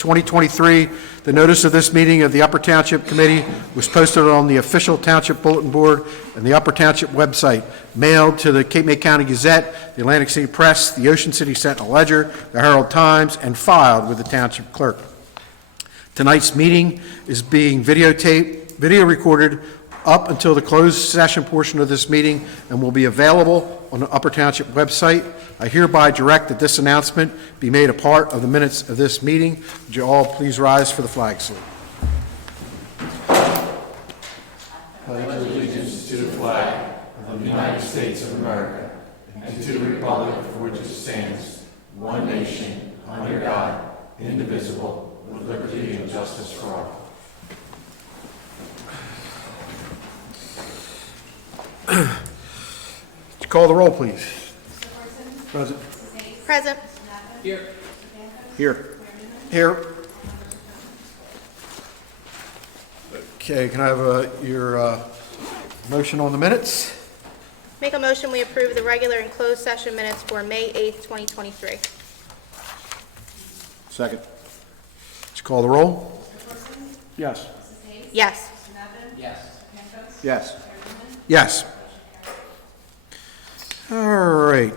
2023, the notice of this meeting of the Upper Township Committee was posted on the official Township Bulletin Board and the Upper Township website, mailed to the Cape May County Gazette, the Atlantic City Press, the Ocean City Sentinel-Ledger, the Herald Times, and filed with the Township Clerk. Tonight's meeting is being video recorded up until the closed session portion of this meeting and will be available on the Upper Township website. I hereby direct that this announcement be made a part of the minutes of this meeting. Would you all please rise for the flag salute? Pledge allegiance to the flag of the United States of America and to the republic for which it stands, one nation, under God, indivisible, with liberty and justice for all. Would you call the roll, please? Present. Present. Here. Here. Here. Okay, can I have your motion on the minutes? Make a motion we approve the regular and closed session minutes for May 8th, 2023. Second. Would you call the roll? Yes. Yes. Yes. Yes. All right,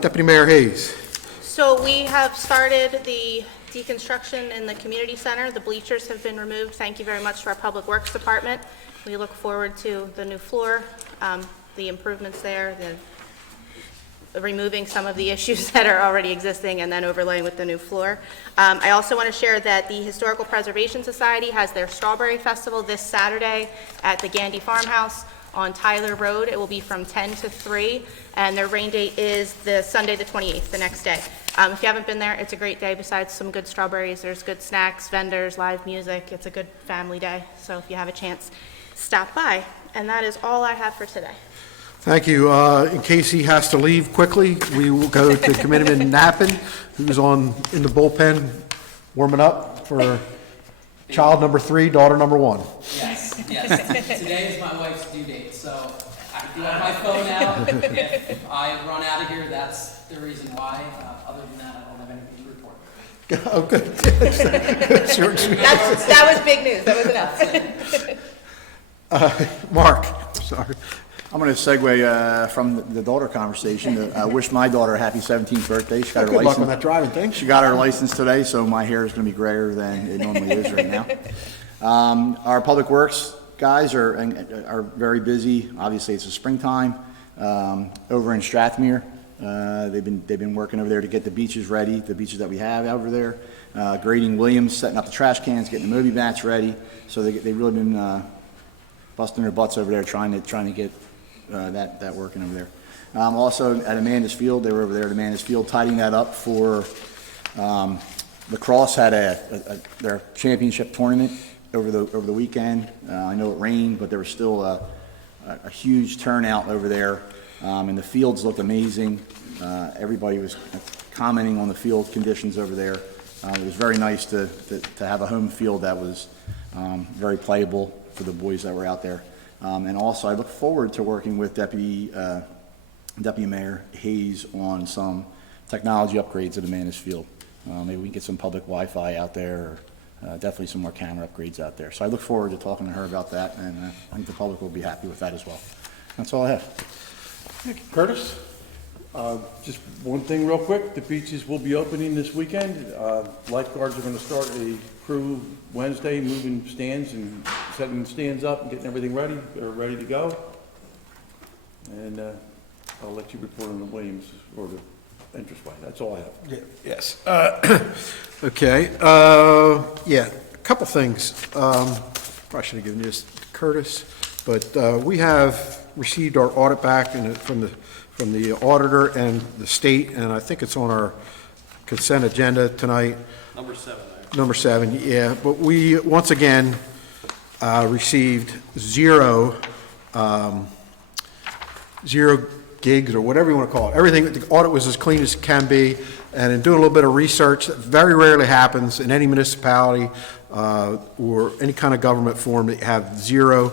Deputy Mayor Hayes. So we have started the deconstruction in the community center. The bleachers have been removed. Thank you very much to our Public Works Department. We look forward to the new floor, the improvements there, the removing some of the issues that are already existing and then overlaying with the new floor. I also want to share that the Historical Preservation Society has their Strawberry Festival this Saturday at the Gandy Farmhouse on Tyler Road. It will be from 10 to 3, and their rain date is the Sunday the 28th, the next day. If you haven't been there, it's a great day. Besides some good strawberries, there's good snacks, vendors, live music. It's a good family day, so if you have a chance, stop by. And that is all I have for today. Thank you. In case he has to leave quickly, we will go to Committeeman Knappen, who's in the bullpen warming up for child number 3, daughter number 1. Yes. Today is my wife's due date, so I do have my phone out. If I run out of here, that's the reason why. Other than that, I don't have anything to report. Oh, good. That was big news. That was enough. Mark, sorry. I'm going to segue from the daughter conversation. I wish my daughter a happy 17th birthday. She got her Good luck on license. that driving thing. She got her license today, so my hair is going to be grayer than it normally is right now. Our public works guys are very busy. Obviously, it's the springtime over in Strathmere. They've been working over there to get the beaches ready, the beaches that we have over there. Grading Williams, setting up the trash cans, getting the Moby mats ready. So they've really been busting their butts over there trying to get that working over there. Also at Amanda's Field, they were over there at Amanda's Field tidying that up for lacrosse had their championship tournament over the weekend. I know it rained, but there was still a huge turnout over there, and the fields looked amazing. Everybody was commenting on the field conditions over there. It was very nice to have a home field that was very playable for the boys that were out there. And also, I look forward to working with Deputy Mayor Hayes on some technology upgrades at Amanda's Field. Maybe we can get some public Wi-Fi out there, or definitely some more camera upgrades out there. So I look forward to talking to her about that, and I think the public will be happy with that as well. That's all I have. Thank you, Curtis. Just one thing real quick, the beaches will be opening this weekend. Lifeguards are going to start a crew Wednesday, moving stands and setting stands up and getting everything ready. They're ready to go. And I'll let you report on the Williams or the entranceway. That's all I have. Yeah, yes. Okay. Yeah, a couple things. Probably should have given this to Curtis, but we have received our audit back from the auditor and the state, and I think it's on our consent agenda tonight. Number 7, yeah. But we, once again, received zero gigs, or whatever you want to call it. Everything, the audit was as clean as it can be, and in doing a little bit of research, that very rarely happens in any municipality or any kind of government form that you have zero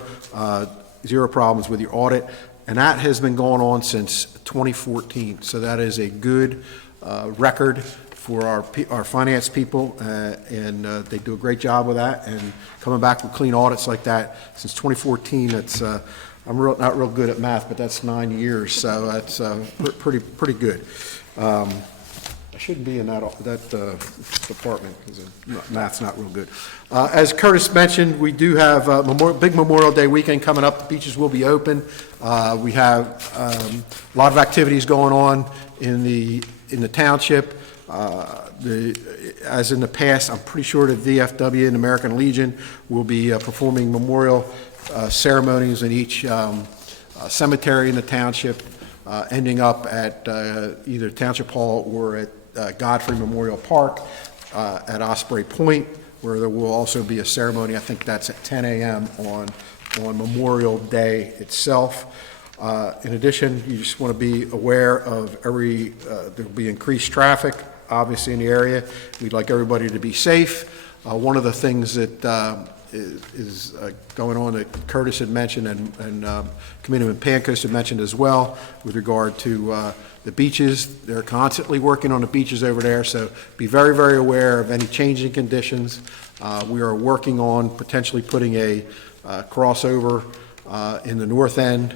problems with your audit. And that has been going on since 2014. So that is a good record for our finance people, and they do a great job with that, and coming back with clean audits like that since 2014, that's, I'm not real good at math, but that's 9 years, so that's pretty good. I shouldn't be in that department, because math's not real good. As Curtis mentioned, we do have a big Memorial Day weekend coming up. The beaches will be open. We have a lot of activities going on in the township. As in the past, I'm pretty sure the VFW and American Legion will be performing memorial ceremonies in each cemetery in the township, ending up at either Township Hall or at Godfrey Memorial Park at Osprey Point, where there will also be a ceremony. I think that's at 10 a.m. on Memorial Day itself. In addition, you just want to be aware of there will be increased traffic, obviously, in the area. We'd like everybody to be safe. One of the things that is going on that Curtis had mentioned and Committeeman Pancos had mentioned as well with regard to the beaches. They're constantly working on the beaches over there, so be very, very aware of any changing conditions. We are working on potentially putting a crossover in the north end,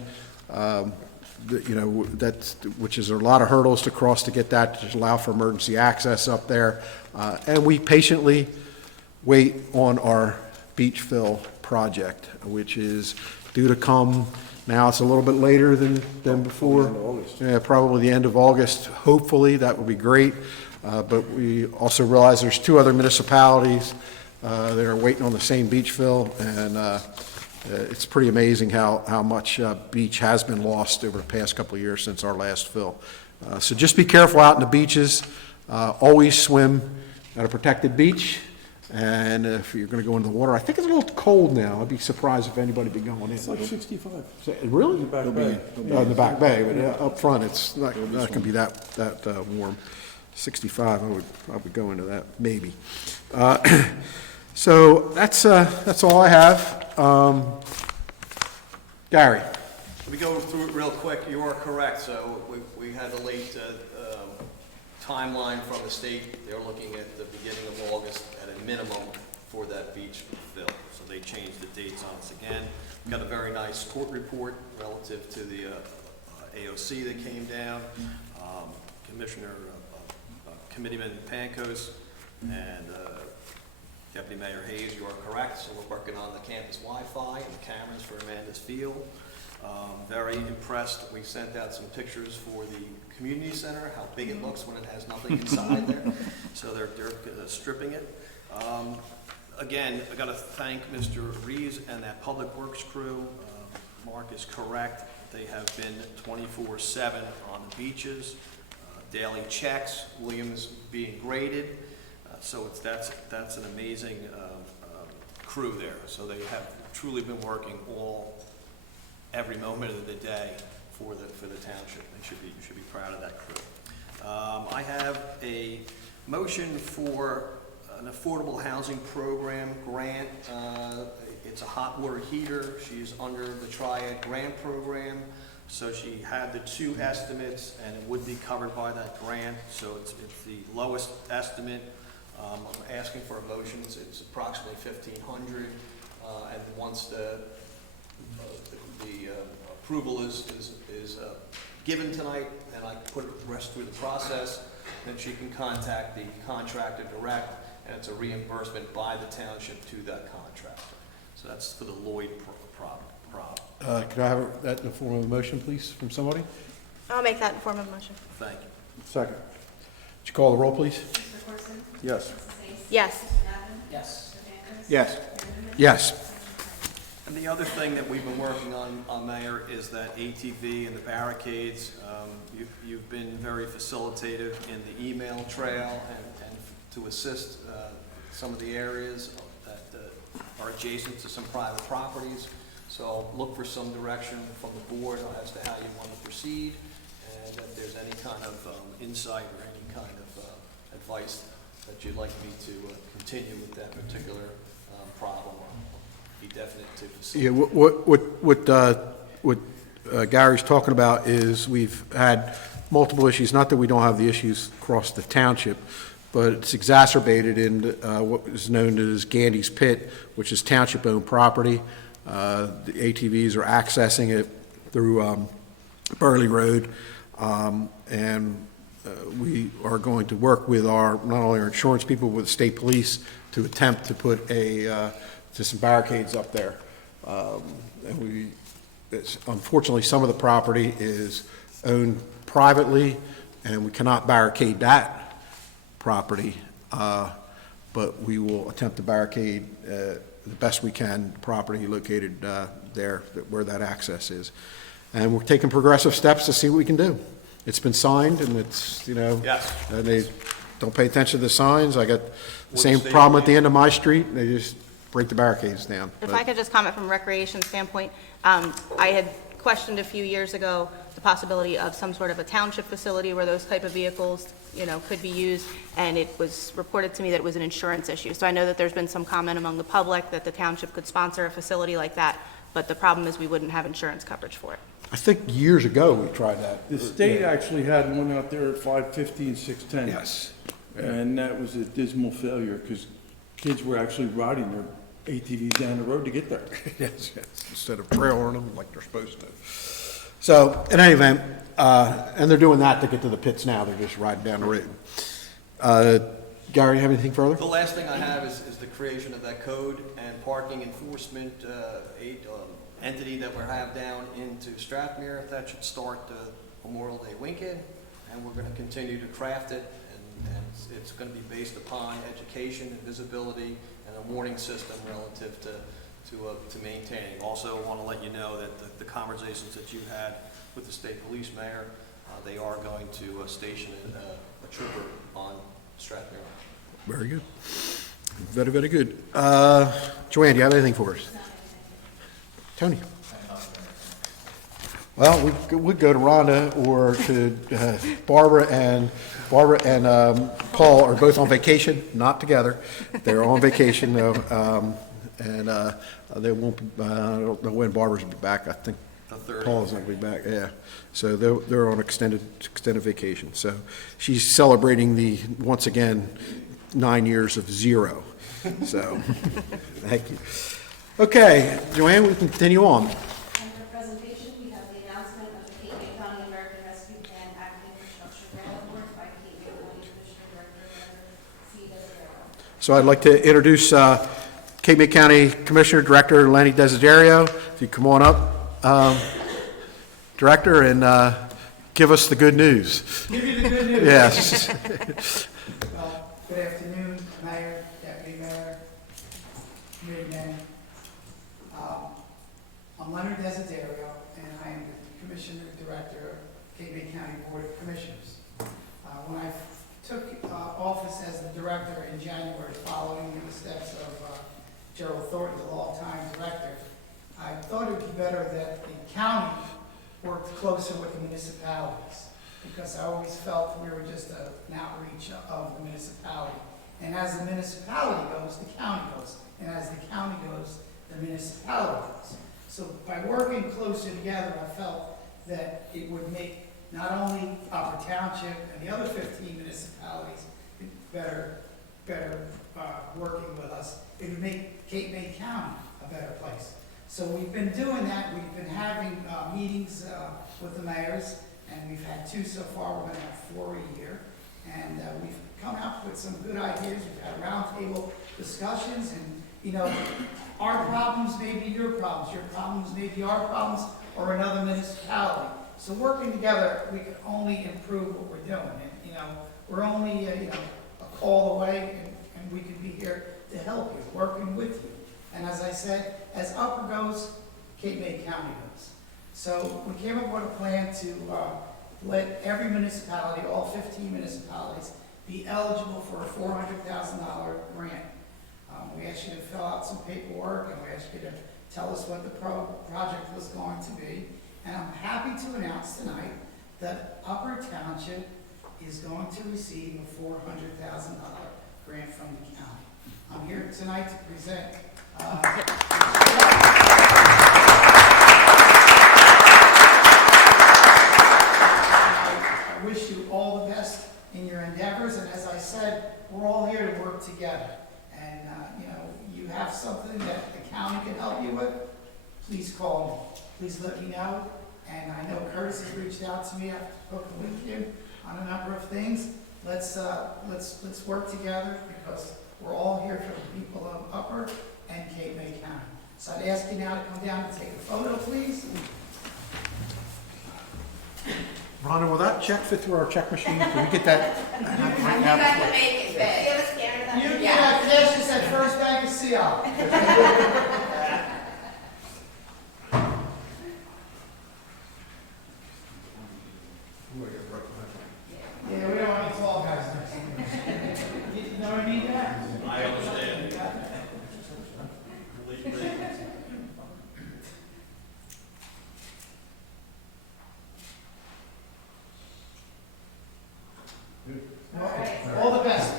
which is a lot of hurdles to cross to get that to allow for emergency access up there. And we patiently wait on our beach fill project, which is due to come. Now it's a little bit later than before. Yeah, probably the end of August, hopefully. That would be great. But we also realize there's 2 other municipalities that are waiting on the same beach fill, and it's pretty amazing how much beach has been lost over the past couple of years since our last fill. So just be careful out in the beaches. Always swim at a protected beach. And if you're going to go into the water, I think it's a little cold now. I'd be surprised if anybody be going in. It's like 65. Really? In the back bay. In the back bay, but up front, it's not going to be that warm. 65, I would go into that, maybe. So that's all I have. Gary. Let me go through it real quick. You are correct. So we had a late timeline from the state. They're looking at the beginning of August at a minimum for that beach fill. So they changed the dates on us again. We got a very nice court report relative to the AOC that came down. Committeeman Pancos and Deputy Mayor Hayes, you are correct. So we're working on the campus Wi-Fi and the cameras for Amanda's Field. Very impressed. We sent out some pictures for the community center, how big it looks when it has nothing inside there. So they're stripping it. Again, I got to thank Mr. Reeves and that Public Works crew. Mark is correct. They have been 24/7 on the beaches, daily checks, Williams being graded. So that's an amazing crew there. So they have truly been working every moment of the day for the township. You should be proud of that crew. I have a motion for an affordable housing program grant. It's a hot water heater. She's under the Triad grant program. So she had the 2 estimates and it would be covered by that grant. So it's the lowest estimate. I'm asking for a motion. It's approximately $1,500. And once the approval is given tonight, and I put the rest through the process, then she can contact the contractor direct, and it's a reimbursement by the township to that contractor. So that's for the Lloyd problem. Could I have that in the form of a motion, please, from somebody? I'll make that in form of motion. Thank you. Second. Would you call the roll, please? Mr. Corson? Yes. Yes. Yes. Yes. Yes. And the other thing that we've been working on, Mayor, is that ATV and the barricades. You've been very facilitative in the email trail and to assist some of the areas that are adjacent to some private properties. So look for some direction from the board as to how you want to proceed, and if there's any kind of insight or any kind of advice that you'd like me to continue with that particular problem, be definite to proceed. Yeah, what Gary's talking about is we've had multiple issues, not that we don't have the issues across the township, but it's exacerbated in what is known as Gandy's Pit, which is township-owned property. The ATVs are accessing it through Burley Road, and we are going to work with not only our insurance people, but the state police to attempt to put some barricades up there. And unfortunately, some of the property is owned privately, and we cannot barricade that property, but we will attempt to barricade the best we can the property located there where that access is. And we're taking progressive steps to see what we can do. It's been signed, and it's, Yes. and they don't pay attention to the signs. I got the What same state problem are at the you end of my street. They just break the barricades down. If But- I could just comment from a recreation standpoint, I had questioned a few years ago the possibility of some sort of a township facility where those type of vehicles, could be used, and it was reported to me that it was an insurance issue. So I know that there's been some comment among the public that the township could sponsor a facility like that, but the problem is we wouldn't have insurance coverage for it. I think years ago we tried that. The state actually had one out there at 550 and 610. Yes. And that was a dismal failure, because kids were actually riding their ATVs down the road to get there. Yes, instead of trailing them like they're supposed to. So, in any event, and they're doing that to get to the pits now, they're just riding down the road. Gary, you have anything further? The last thing I have is the creation of that code and parking enforcement entity that we have down into Strathmere. That should start Memorial Day weekend, and we're going to continue to craft it, and it's going to be based upon education and visibility and a warning system relative to maintaining. Also, I want to let you know that the conversations that you had with the state police mayor, they are going to station a trooper on Strathmere. Very good. Very, very good. Joanne, do you have anything for us? Tony? Well, we go to Rhonda or to Barbara and Paul are both on vacation, not together. They're on vacation though, and they won't. I don't know when Barbara's will be back. I think The 30th. Paul's not going to be back. Yeah, so they're on extended vacation. So she's celebrating once again 9 years of zero. So thank you. Okay, Joanne, we can continue on. Under presentation, we have the announcement of the Cape May County American Rescue Plan Active Infrastructure Grant Award by Cape May County Commissioner Director C. Desiderio. So I'd like to introduce Cape May County Commissioner Director Lenny Desiderio. If you come on up, Director, and give us the good news. Give you the good news. Yes. Well, good afternoon, Mayor, Deputy Mayor, Committeemen. I'm Leonard Desiderio, and I am the Commissioner Director of Cape May County Board of Commissioners. When I took office as the Director in January, following in the steps of Gerald Thornton, the longtime Director, I thought it would be better that the county worked closer with the municipalities, because I always felt we were just an outreach of the municipality. And as the municipality goes, the county goes. And as the county goes, the municipality goes. So by working closer together, I felt that it would make not only Upper Township and the other 15 municipalities better working with us, it would make Cape May County a better place. So we've been doing that. We've been having meetings with the mayors, and we've had 2 so far. We're going to have 4 a year. And we've come up with some good ideas. We've had roundtable discussions, and, our problems may be your problems may be our problems, or another municipality. So working together, we can only improve what we're doing. And, we're only, a call away, and we can be here to help you, working with you. And as I said, as Upper goes, Cape May County goes. So we came up with a plan to let every municipality, all 15 municipalities, be eligible for a $400,000 grant. We asked you to fill out some paperwork, and we asked you to tell us what the project was going to be. And I'm happy to announce tonight that Upper Township is going to receive a $400,000 grant from the county. I'm here tonight to present I wish you all the best in your endeavors, and as I said, together. And, you have something that the county can help you with, please call me. Please let me know. And I know Curtis has reached out to me after spoken with you on a number of things. Let's work together because we're all here for the people of Upper and Cape May County. So I'd ask you now to come down and take a photo, please. Rhonda, will that check fit through our check machine? Can we get that right now? to make it fit. Do you have a scanner that? You can cash this at First Bank of Seattle. Yeah, we don't want any tall guys next to me. You know what I mean, Dad? I understand. All the best.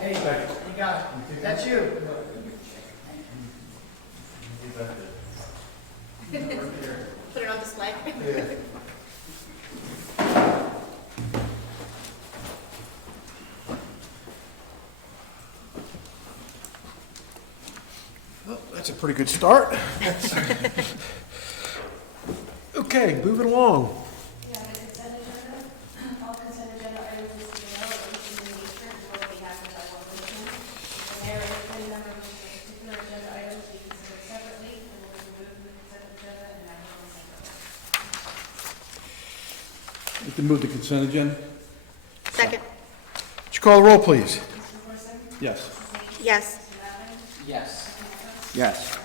Hey, you got it. That's you. Put it on display. Well, that's a pretty good start. Okay, moving along. Yeah, the consent agenda, all consent agenda items listed below are listed in nature and will be acted by one motion. If there is any number of particular agenda items to be considered separately, and will be removed from the consent agenda and acted on separately. We can move the consent agenda? Second. Would you call the roll, please? Mr. Corson? Yes. Yes. Mr.Lavin? Yes. Yes.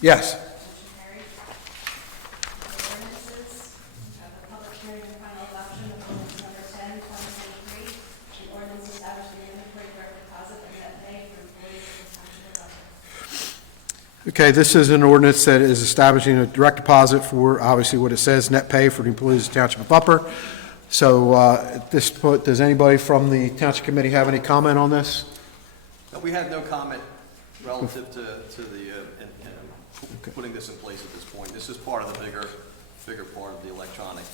Yes. Motion carried. The ordinances, the public hearing and final adoption of ordinance number 10, 2023, an ordinance establishing a mandatory direct deposit and net pay for employees of the Township of Upper. Okay, this is an ordinance that is establishing a direct deposit for, obviously, what it says, net pay for the employees of the Township of Upper. So at this point, does anybody from the Township Committee have any comment on this? No, we had no comment relative to the, putting this in place at this point. This is part of the bigger part of the electronic,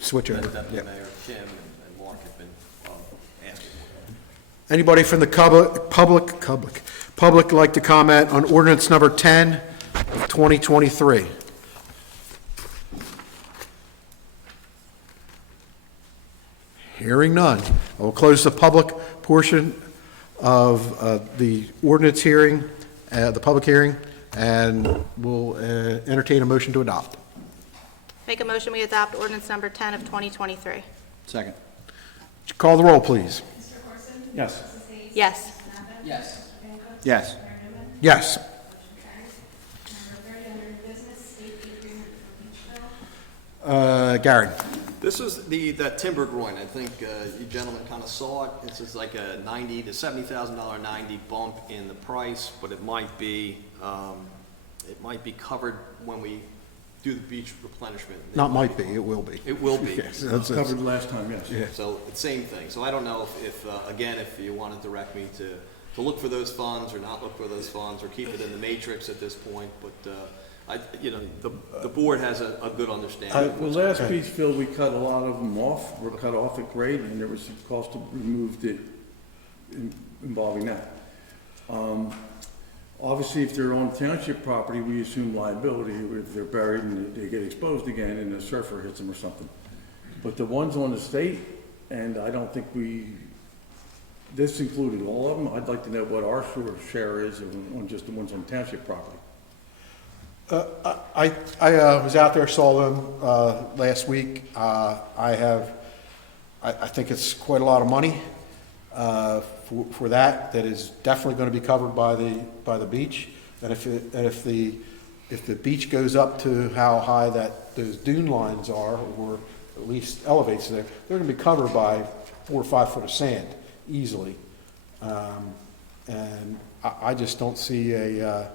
Switch that over. Deputy Yeah. Mayor Kim and Mark have been asking for. Anybody from the public like to comment on ordinance number 10 of 2023? Hearing none. I will close the public portion of the ordinance hearing, the public hearing, and we'll entertain a motion to adopt. Make a motion, we adopt ordinance number 10 of 2023. Second. Would you call the roll, please? Mr. Corson? Yes. Mrs. Hayes? Yes. Mr. Navin? Yes. Mr. Pankowitz? Yes. Mayor Newman? Yes. Motion carries. Number 30, under new business, safety agreement for Beachville. Gary. This is that timber groin. I think you gentlemen kind of saw it. It's just like a $90,000 to $70,000 90 bump in the price, but it might be covered when we do the beach replenishment. Not might be, it will be. It will be. Yes, that's- Covered last time, yes. Yeah. So it's same thing. So I don't know if again, if you want to direct me to look for those funds or not look for those funds or keep it in the matrix at this point, but the board has a good understanding. The last beach field, we cut a lot of them off, were cut off at grade, and there was a cost to remove it involving that. Obviously, if they're on township property, we assume liability if they're buried and they get exposed again and a surfer hits them or something. But the ones on the state, and I don't think this included all of them, I'd like to know what our share is on just the ones on township property. I was out there, saw them last week. I think it's quite a lot of money for that is definitely going to be covered by the beach. And if the beach goes up to how high those dune lines are, or at least elevates there, they're going to be covered by 4 or 5 foot of sand easily. And I just don't see I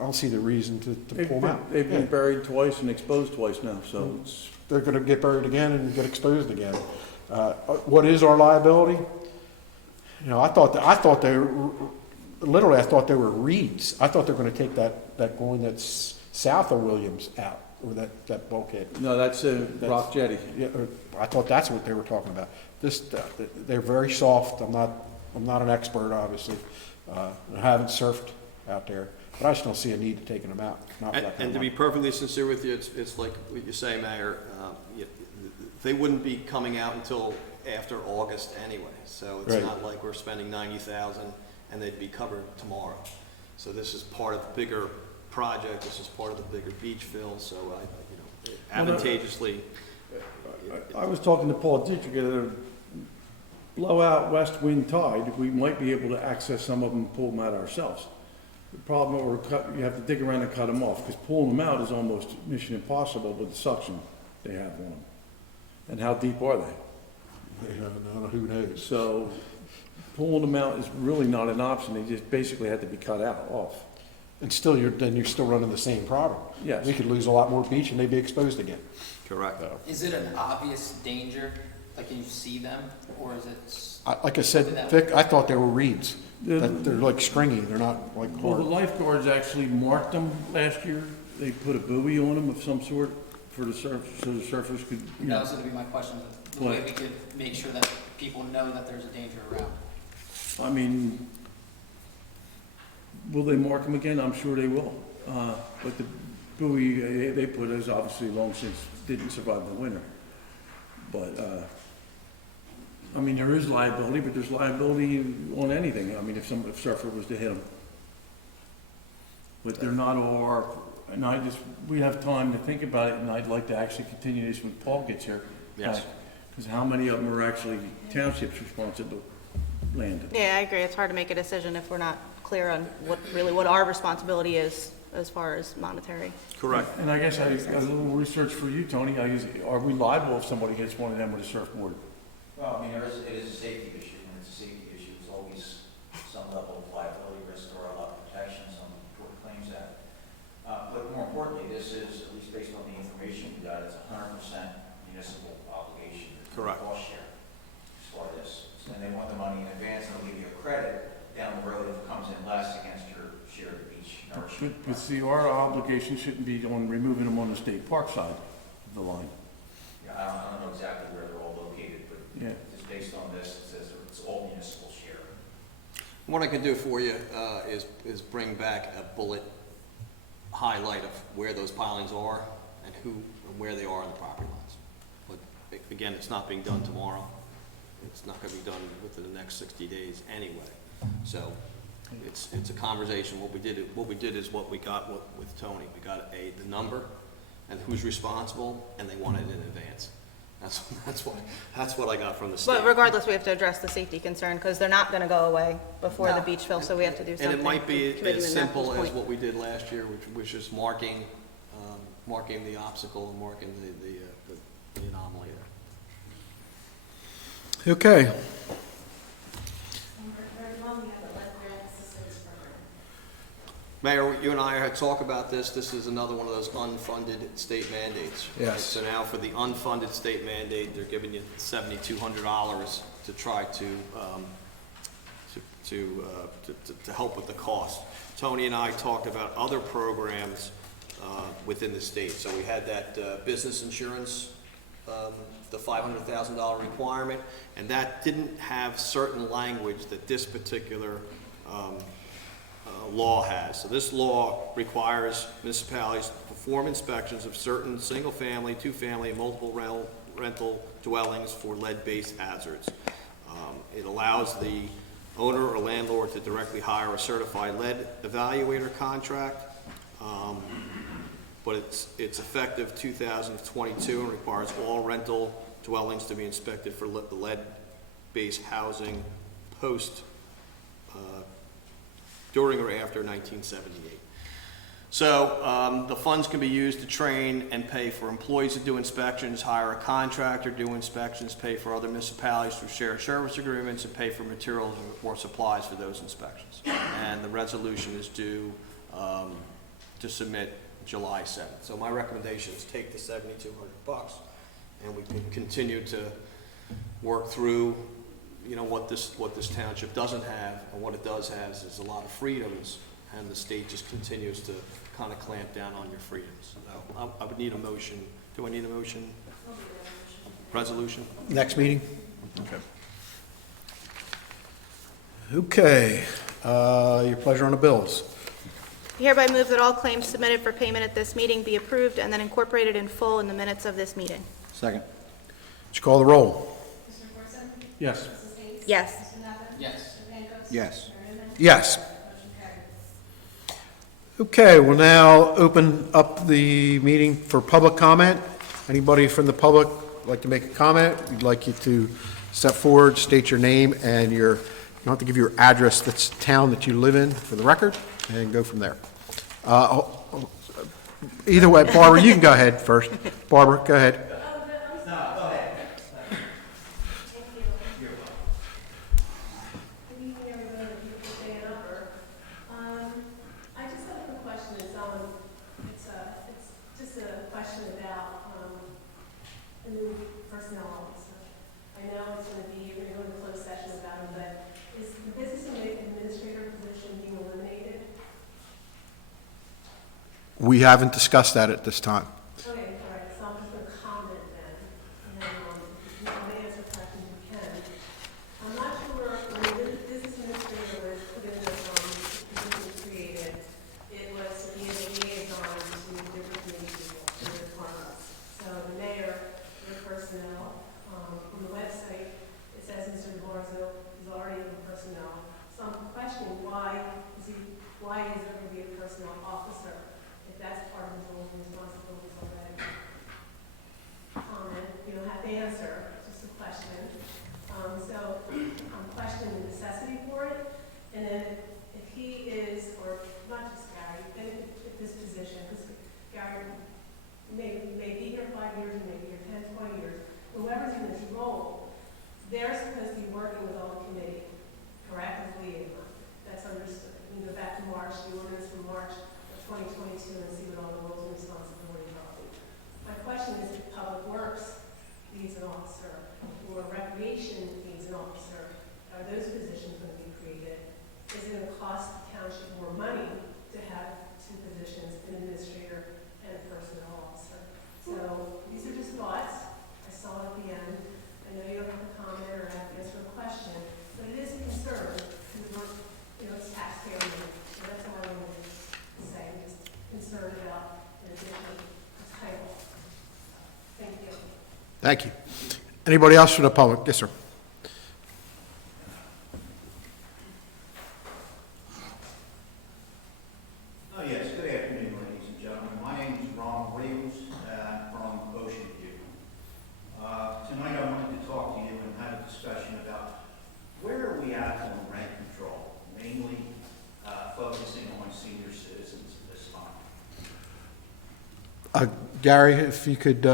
don't see the reason to pull them out. They've been buried twice and exposed twice now, so it's, They're going to get buried again and get exposed again. What is our liability? You know, I thought they were, literally, I thought they were reeds. I thought they were going to take that groin that's south of Williams out. or that bulkhead? No, that's a rock jetty. Yeah, I thought that's what they were talking about. They're very soft. I'm not an expert, obviously. I haven't surfed out there, but I just don't see a need to taking them out. Not for that kind And of to be money. perfectly sincere with you, it's like what you say, Mayor, they wouldn't be coming out until after August anyway. So it's Right. not like we're spending 90,000 and they'd be covered tomorrow. So this is part of the bigger project, this is part of the bigger beach fill, so advantageously. I was talking to Paul Dietrich, at a blowout west wind tide, we might be able to access some of them and pull them out ourselves. The problem is you have to dig around and cut them off, because pulling them out is almost mission impossible with the suction they have on them. And how deep are they? No, who knows? So pulling them out is really not an option, they just basically have to be cut out, off. And still, you're still running the same problem. Yes. We could lose a lot more beach and they'd be exposed again. Correct. So, Is it an obvious danger? Like, can you see them, or is it? like I said, Vic, I thought they were reeds. That they're like stringy, they're not like Well, the hard. lifeguards actually marked them last year, they put a buoy on them of some sort for the surf, so the surfers could, you That know. was gonna be my question, the way we could make sure that people know that there's a danger around. I mean, will they mark them again? I'm sure they will. But the buoy they put is obviously long since didn't survive the winter. But, I mean, there is liability, but there's liability on anything. I mean, if surfer was to hit them. But they're not all our, and we have time to think about it, and I'd like to actually continue this when Paul gets here. Yes. Because how many of them are actually townships responsible land? Yeah, I agree. It's hard to make a decision if we're not clear on what our responsibility is as far as monetary. Correct. And I guess a little research for you, Tony, are we liable if somebody hits one of them with a surfboard? Well, I mean, it is a safety issue, and it's a safety issue, it's always some level of liability risk or a lot of protection, some Tort Claims Act. But more importantly, this is, at least based on the information we got, it's 100% municipal obligation. There's no Correct. cost share as far as this. And they want the money in advance, and they'll give you a credit down the road if it comes in less against your share of the beach nourishment. But see, our obligation shouldn't be on removing them on the state park side of the line. Yeah, I don't know exactly where they're all located, but Yeah. just based on this, it says it's all municipal share. What I can do for you is bring back a bullet highlight of where those pilings are and where they are on the property lines. But again, it's not being done tomorrow. It's not gonna be done within the next 60 days anyway. So it's a conversation. What we did is what we got with Tony. We got the number and who's responsible, and they want it in advance. That's what I got from the state. But regardless, we have to address the safety concern because they're not going to go away before the No. beach fill, so we have to do something. And it might be to Committeeman as simple Matthew's as point. what we did last year, which is marking the obstacle and marking the anomaly there. Okay. Number 31, we have the lead grant assistance program. Mayor, you and I had talked about this. This is another one of those unfunded state mandates. right? Yes. So now for the unfunded state mandate, they're giving you $7,200 to try to help with the cost. Tony and I talked about other programs within the state. So we had that business insurance, the $500,000 requirement, and that didn't have certain language that this particular law has. So this law requires municipalities to perform inspections of certain single-family, two-family, and multiple rental dwellings for lead-based hazards. It allows the owner or landlord to directly hire a certified lead evaluator contract, but it's effective 2022 and requires all rental dwellings to be inspected for the lead-based housing post during or after 1978. So the funds can be used to train and pay for employees to do inspections, hire a contractor to do inspections, pay for other municipalities through shared service agreements, and pay for materials or supplies for those inspections. And the resolution is due to submit July 7th. So my recommendation is take the $7,200 and we can continue to work through what this township doesn't have, and what it does have is a lot of freedoms and the state just continues to kind of clamp down on your freedoms. So I would need a motion. Do I need a motion? Resolution? Next meeting? Okay, your pleasure on the bills. Hereby move that all claims submitted for payment at this meeting be approved and then incorporated in full in the minutes of this meeting. Second. Would you call the roll? Mr. Corson? Yes. Mrs. Hayes? Yes. Mr. Nevin? Yes. Mr. Pankos? Yes. Mayor Newman? Yes. Motion carried. Okay, we'll now open up the meeting for public comment. Anybody from the public like to make a comment? We'd like you to step forward, state your name and you don't have to give your address, that's town that you live in for the record, and go from there. Either way, Barbara, you can go ahead first. Barbara, go ahead. Thank you. Good evening, everybody, a beautiful day in Upper. I just have a quick question. It's just a question about the new personnel officer. I know it's going to be, we're going to go into closed session about it, but is the business administrator position being eliminated? We haven't discussed that at this time. Okay, all right, so I'm just going to comment then, and then you can answer questions you can. I'm not sure when the business administrator was put in the position created, it was to be a liaison to different committee people, to the departments. So the mayor, your personnel, on the website, it says Mr. DeMarzo is already in personnel. So I'm questioning why is there going to be a personnel officer if that's part of his roles and responsibilities already? Comment, you don't have to answer, just a question. So I'm questioning the necessity for it, and then if he is, or not just Gary, if this position, because Gary may be here 5 years, he may be here 10, 20 years, whoever's in this role, they're supposed to be working with all the committee, correct, as liaison. That's understood. You go back to March, the ordinance from March of 2022, and see what all the roles and responsibilities are. My question is, if Public Works needs an officer, or Recreation needs an officer, are those positions going to be created? Is it going to cost the township more money to have two positions, an administrator and a personnel officer? So these are just thoughts. I saw it at the end. I know you don't have to comment or have to answer a question, but it is a concern because we're, it's taxpayer money. So that's all I wanted to say. I'm just concerned about an additional title. Thank you. Thank you. Anybody else from the public? Yes, sir. Oh, yes, good afternoon, ladies and gentlemen. My name is Ron Williams, from Ocean View. Tonight I wanted to talk to you and have a discussion about where are we at on rent control, mainly focusing on senior citizens at this time. Gary, if you could,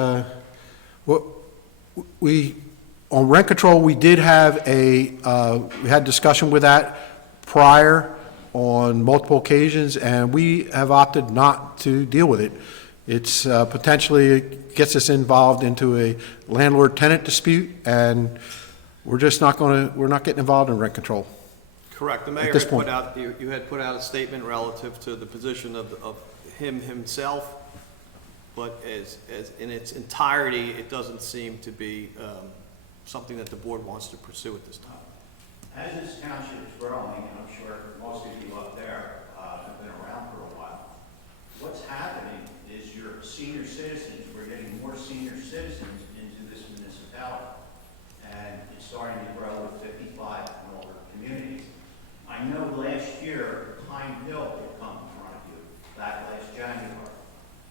on rent control, we did have we had discussion with that prior on multiple occasions, and we have opted not to deal with it. It's potentially gets us involved into a landlord-tenant dispute, and we're just not we're not getting involved in rent control. Correct. The mayor this had point. put out, you had put out a statement relative to the position of himself, but as in its entirety, it doesn't seem to be something that the board wants to pursue at this time. As this township is growing, and I'm sure most of you up there have been around for a while, what's happening is your senior citizens, we're getting more senior citizens into this municipality. And it's starting to grow with 55 and older communities. I know last year, Pine Hill had come in front of you, back last January.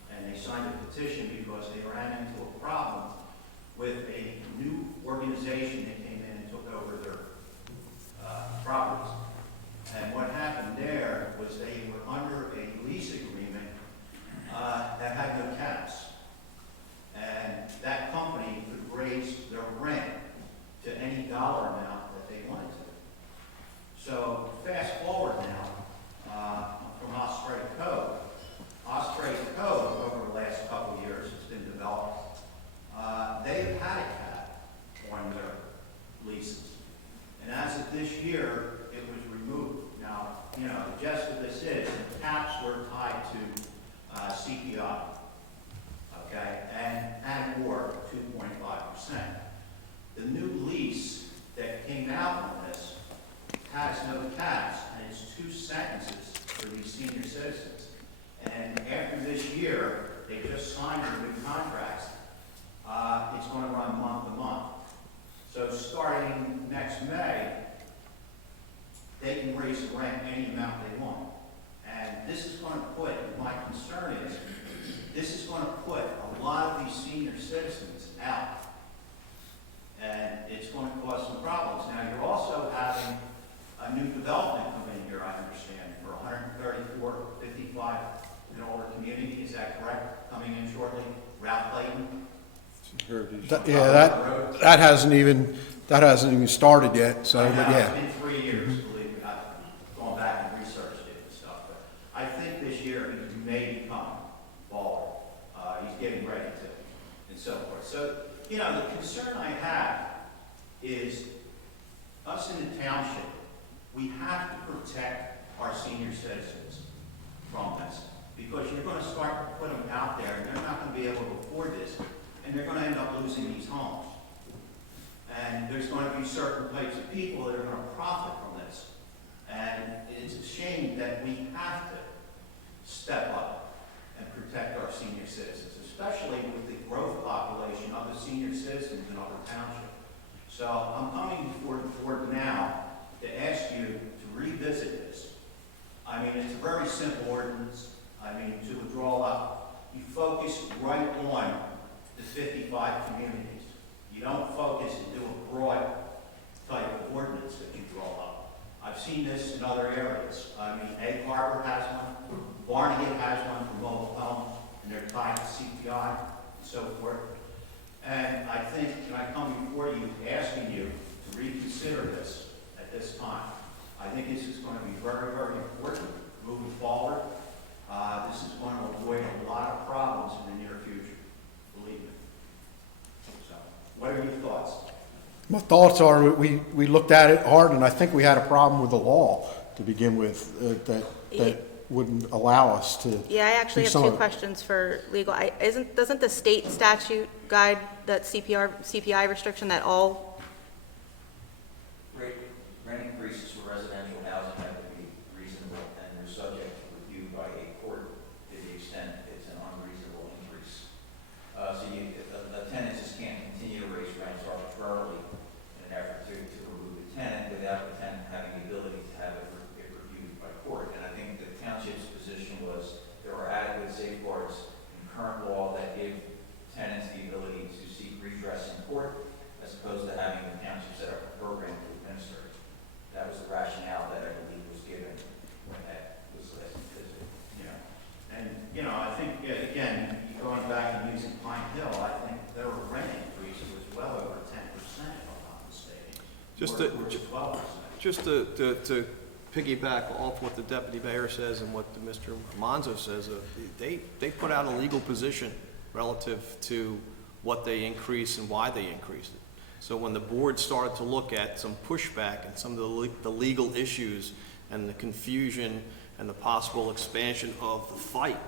And they signed a petition because they ran into a problem with a new organization that came in and took over their properties. And what happened there was they were under a lease agreement that had no caps. And that company could raise their rent to any dollar amount that they wanted to. So fast forward now, from Osprey Code. Osprey Code, over the last couple of years, has been developed. They've had a cap on their The new lease that came out on this has no caps, and it's 2 sentences for these senior citizens. And after this year, they just signed the new contracts, it's going to run month to month. So starting next May, they can raise the rent any amount they want. And this is going to put, my concern is, this is going to put a lot of these senior citizens out. And it's going to cause some problems. Now, you're also having a new development come in here, I understand, for 134, 55 and older community. Is that correct? Coming in shortly, Ralph Clayton? That hasn't even started yet, so, I know, but yeah. It's been 3 years, believe me. I've gone back and researched it and stuff. But I think this year he may become baller. He's getting ready to, and so forth. So, you know, the concern I have is us in the township, we have to protect our senior citizens from this. Because you're going to start to put them out there, and they're not going to be able to afford this, and they're going to end up losing these homes. And there's going to be certain types of people that are going to profit from this. And it's a shame that we have to step up and protect our senior citizens, especially with the growth population of the senior citizens in our township. So I'm coming before the board now to ask you to revisit this. I mean, it's a very simple ordinance. I mean, to withdraw up, you focus right on the 55 communities. You don't focus and do a broad type of ordinance that you draw up. I've seen this in other areas. I mean, Egg Harbor has one, Barnegat has one for mobile homes, and they're tied to CPI and so forth. And I think, and I come before you asking you to reconsider this at this time. I think this is going to be very, very important moving forward. This is going to avoid a lot of problems in the near future, believe me. So, what are your thoughts? My thoughts are, we looked at it hard, and I think we had a problem with the law to begin with, that wouldn't allow us to. Yeah, I actually do have some two of it. questions for legal. Doesn't the state statute guide that CPI restriction that all, Rent increases for residential housing have to be reasonable, and they're subject to review by a court to the extent it's an unreasonable increase. A tenant just can't continue to raise rents arbitrarily in an effort to remove the tenant without the tenant having the ability to have it reviewed by court. And I think the township's position was there are adequate safeguards in current law that give tenants the ability to seek redress in court, as opposed to having the township set up a program to administer it. That was the rationale that I believe was given when that was last visit, you know. And, you know, I think, again, going back and using Pine Hill, I think their rent increase was well over 10%, if I'm not mistaken. Just to piggyback off what the deputy mayor says and what Mr. Monzo says, they put out a legal position relative to what they increase and why they increased it. So when the board started to look at some pushback and some of the legal issues and the confusion and the possible expansion of the fight,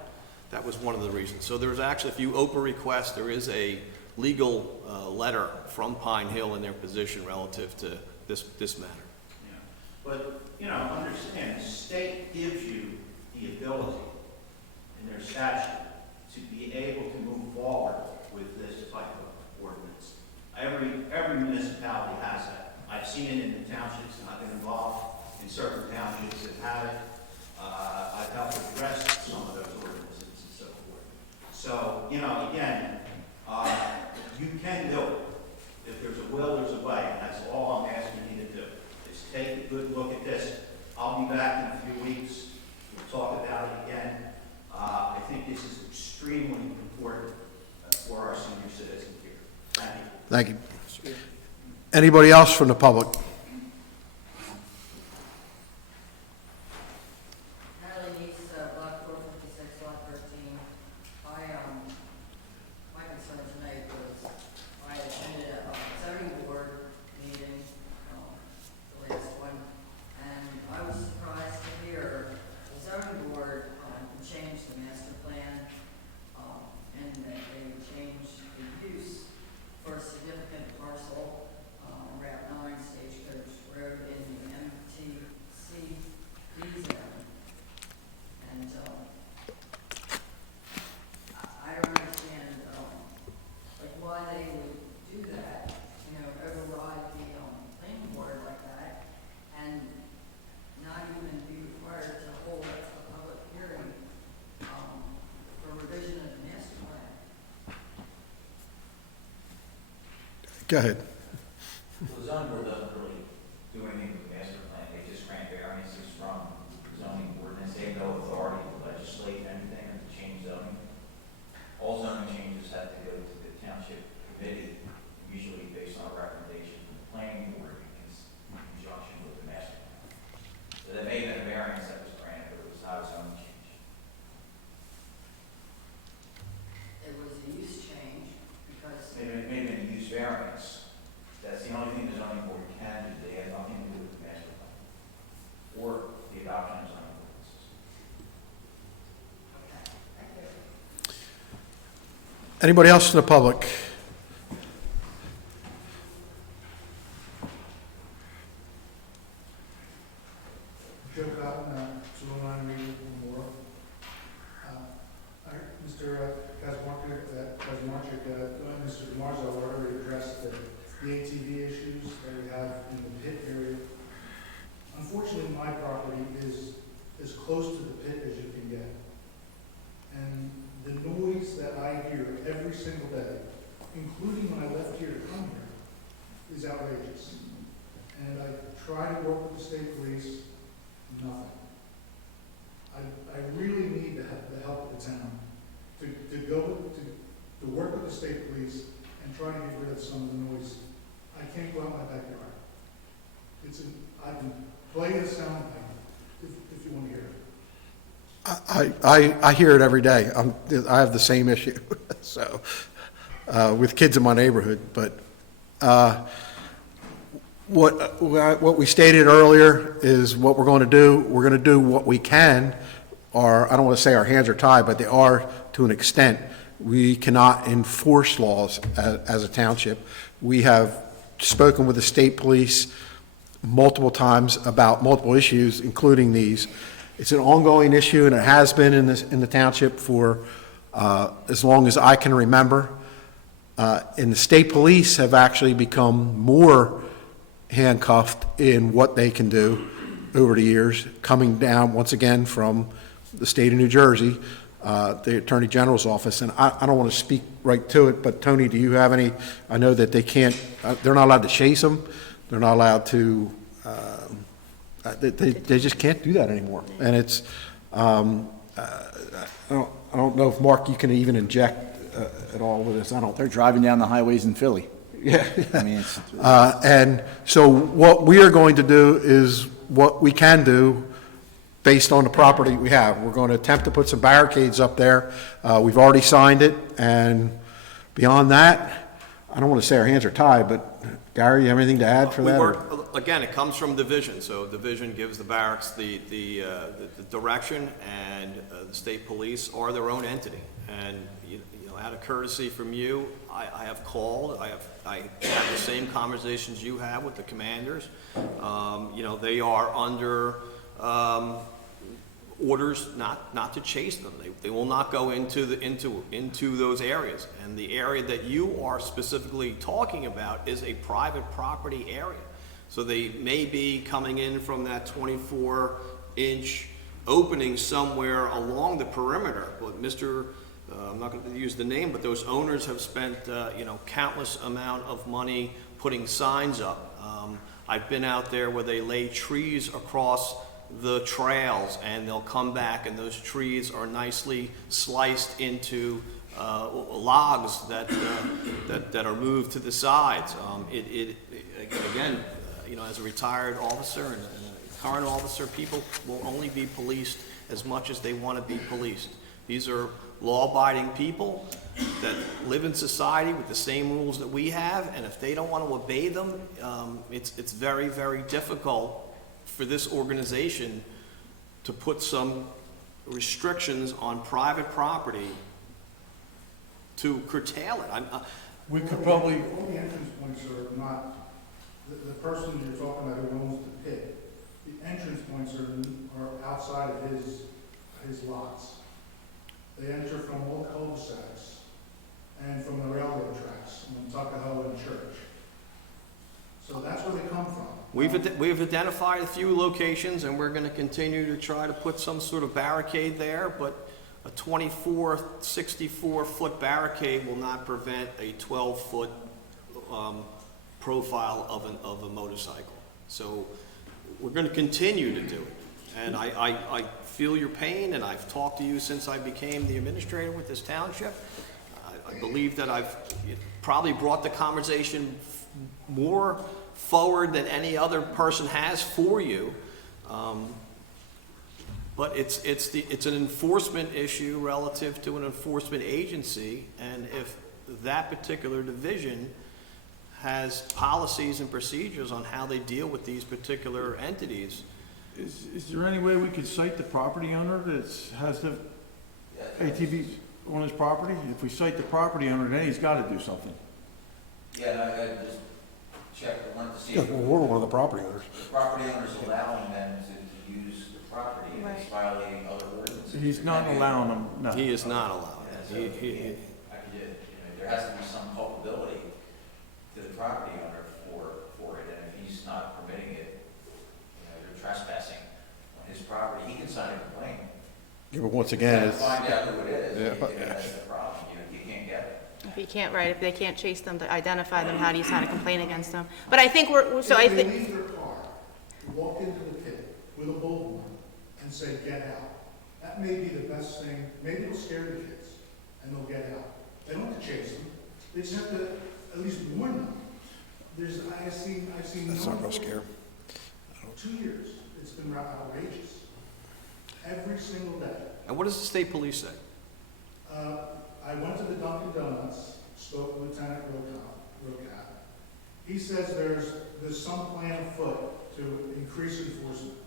that was one of the reasons. So there's actually, if you open request, there is a legal letter from Pine Hill in their position relative to this matter. Yeah. But, you know, understand, the state gives you the ability in their statute to be able to move forward with this type of ordinance. Every municipality has that. I've seen it in the townships, and I've been involved in certain townships that have it. I've helped address some of those ordinances and so forth. So, you know, again, you can do it. If there's a will, there's a way, and that's all I'm asking you to do, is take a good look at this. I'll be back in a few weeks. We'll talk about it again. I think this is extremely important for our senior citizens here. Thank you. Thank you. Anybody else from the public? Natalie Neese, Block 456, Lot 13. My concern tonight was I attended a zoning board meeting, the last one, and I was surprised to hear the zoning board changed the master plan, and that they changed the use for a significant Go ahead. The zoning board doesn't really do anything with the master plan, they just grant variances from the zoning ordinance, they have no authority to legislate anything or to change zoning. All zoning changes have to go to the township committee, usually based on a recommendation from the planning board in conjunction with the master plan. So there may have been a variance that was granted, but it was not a zoning change. It was a use change because It may have been a use variance. That's the only thing the zoning board can do. They have nothing to do with the master plan or the adoption of zoning ordinances. Anybody else in the public? Joe Cotton, 209 Reed Memorial. Mr. Kazmarchik, Mr. DeMarzo already addressed the ATV issues that we have in the pit area. Unfortunately, my property is as close to the pit as you can get. And the noise that I hear every single day, including when I left here to come here, is outrageous. And I try to work with the state police, nothing. I really need the help of the town to go to work with the state police and try to get rid of some of the noise. I can't go out my backyard. I can play the sound if you want to hear it. I hear it every day. I have the same issue, so, with kids in my neighborhood. But what we stated earlier is what we're going to do. We're going to do what we can, or I don't want to say our hands are tied, but they are to an extent. We cannot enforce laws as a township. We have spoken with the state police multiple times about multiple issues, including these. It's an ongoing issue, and it has been in the township for as long as I can remember. And the state police have actually become more handcuffed in what they can do over the years, coming down once again from the state of New Jersey, the Attorney General's office. And I don't want to speak right to it, but Tony, do you have any? I know that they can't, they're not allowed to chase them. They're not allowed to, they just can't do that anymore. And it's, I don't know if, Mark, you can even inject at all with this. They're driving down the highways in Philly. Yeah. I mean, it's, And so what we are going to do is what we can do based on the property we have. We're going to attempt to put some barricades up there. We've already signed it, and beyond that, I don't want to say our hands are tied, but Gary, you have anything to add for We that? work, again, it comes from division, so division gives the barracks the direction, and the state police are their own entity. And, you know, out of courtesy from you, I have called, I have the same conversations you have with the commanders. You know, they are under orders not to chase them. They will not go into those areas. And the area that you are specifically talking about is a private property area. So they may be coming in from that 24-inch opening somewhere along the perimeter. But I'm not going to use the name, but those owners have spent you know, countless amount of money putting signs up. I've been out there where they lay trees across the trails, and they'll come back, and those trees are nicely sliced into logs that are moved to the sides. Again, you know, as a retired officer and a current officer, people will only be policed as much as they want to be policed. These are law-abiding people that live in society with the same rules that we have, and if they don't want to obey them, it's very, very difficult for this organization to put some restrictions on private property to curtail it. We could probably, All the entrance points are not, the person you're talking about who owns the pit, the entrance points are outside of his lots. They enter from all cul-de-sacs and from the railroad tracks, from Tuckahoe and Church. So that's where they come from. We've identified a few locations, and we're going to continue to try to put some sort of barricade there, but a 64-foot barricade will not prevent a 12-foot profile of a motorcycle. So we're going to continue to do it. And I feel your pain, and I've talked to you since I became the administrator with this township. I believe that I've probably brought the conversation more forward than any other person has for you. But it's an enforcement issue relative to an enforcement agency, and if that particular division has policies and procedures on how they deal with these particular entities. Is there any way we could cite the property owner that has the ATV on his property? If we cite the property owner, then he's got to do something. Yeah, and I just checked, I wanted to see Yeah, if well, we're one of the property owners. the property owner's allowing them to use the property, and it's violating other ordinances. He's not allowing them, no. He is not allowed. So, there has to be some culpability to the property owner for it, and if he's not permitting it, they're trespassing on his property, he can sign a complaint. Yeah, but once again, And it's, find out who it is, Yeah. if that's the problem, you can't get it. If you can't, right, if they can't chase them to identify them, how do you sign a complaint against them? But I think so I If they think, leave their car, walk into the pit with a bullhorn and say, "Get out," that may be the best thing, maybe it'll scare the kids, and they'll get out. They don't have to chase them, they just have to at least warn them. I've seen. that's not gonna scare. 2 years, it's been outrageous. Every single day. And what does the state police say? I went to the Dunkin' Donuts, spoke with Lieutenant Rocat. He says there's some plan afoot to increase enforcement.